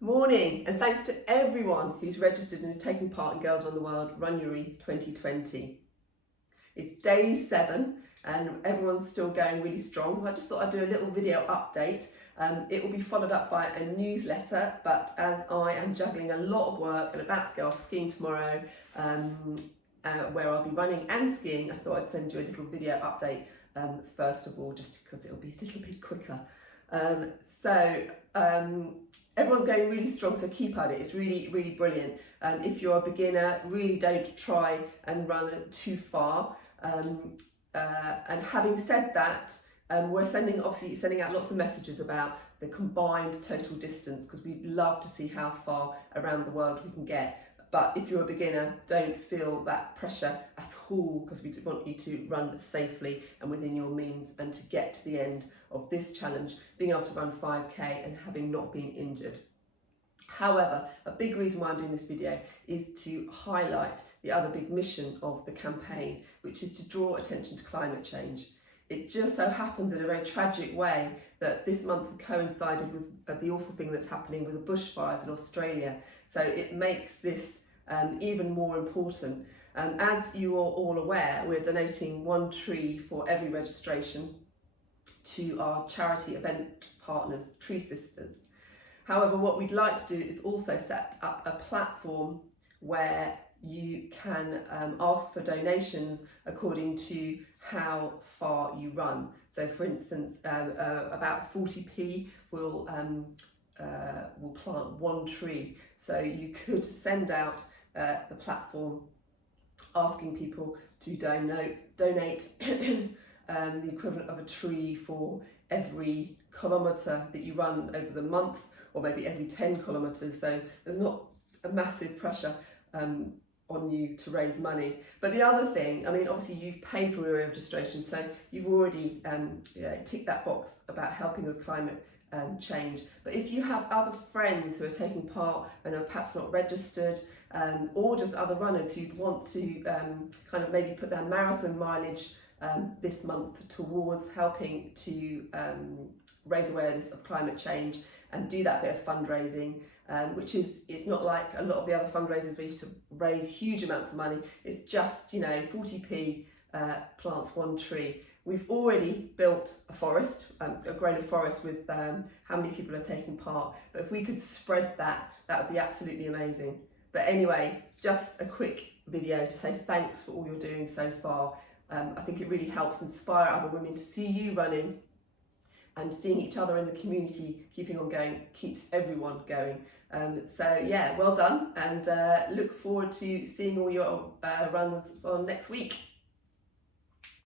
Morning, and thanks to everyone who's registered and is taking part in Girls Run the World Runuary 2020. It's day 7 and everyone's still going really strong. I just thought I'd do a little video update. It will be followed up by a newsletter, but as I am juggling a lot of work and about to go off skiing tomorrow, where I'll be running and skiing, I thought I'd send you a little video update first of all, just because it'll be a little bit quicker. Everyone's going really strong, so keep at it. It's really, really brilliant. If you're a beginner, really don't try and run too far. And having said that, we're sending out lots of messages about the combined total distance, because we'd love to see how far around the world we can get. But if you're a beginner, don't feel that pressure at all, because we want you to run safely and within your means, and to get to the end of this challenge, being able to run 5k and having not been injured. However, a big reason why I'm doing this video is to highlight the other big mission of the campaign, which is to draw attention to climate change. It just so happens in a very tragic way that this month coincided with the awful thing that's happening with the bushfires in Australia. So it makes this even more important. As you are all aware, we're donating 1 tree for every registration to our charity event partners, Treesisters. However, what we'd like to do is also set up a platform where you can ask for donations according to how far you run. So for instance, about 40p will plant 1 tree. So you could send out the platform asking people to donate the equivalent of a tree for every kilometre that you run over the month, or maybe every 10 kilometres. So there's not a massive pressure on you to raise money. But the other thing, I mean, obviously you've paid for your registration, so you've already ticked that box about helping with climate change. But if you have other friends who are taking part and are perhaps not registered, or just other runners who want to kind of maybe put their marathon mileage this month towards helping to raise awareness of climate change and do that bit of fundraising, which is, it's not like a lot of the other fundraisers where you have to raise huge amounts of money. It's just, 40p plants 1 tree. We've already built a forest, grown a forest with how many people are taking part. But if we could spread that, that would be absolutely amazing. But anyway, just a quick video to say thanks for all you're doing so far. I think it really helps inspire other women to see you running, and seeing each other in the community keeping on going keeps everyone going. So yeah, well done, and look forward to seeing all your runs on next week.